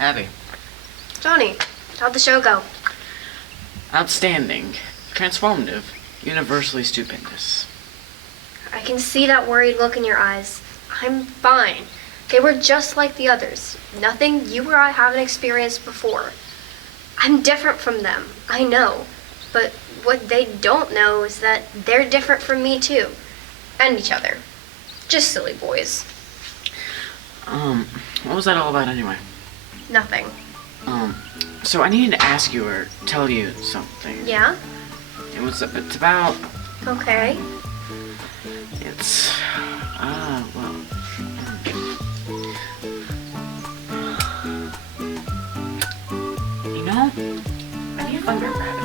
Abby. Johnny, how'd the show go? Outstanding. Transformative. Universally stupendous. I can see that worried look in your eyes. I'm fine. They were just like the others. Nothing you or I haven't experienced before. I'm different from them, I know. But what they don't know is that they're different from me too. And each other. Just silly boys. What was that all about anyway? Nothing. So I needed to ask you or tell you something. Yeah? It's about, Okay. it's, well. You know, I need a Thunder Rabbit.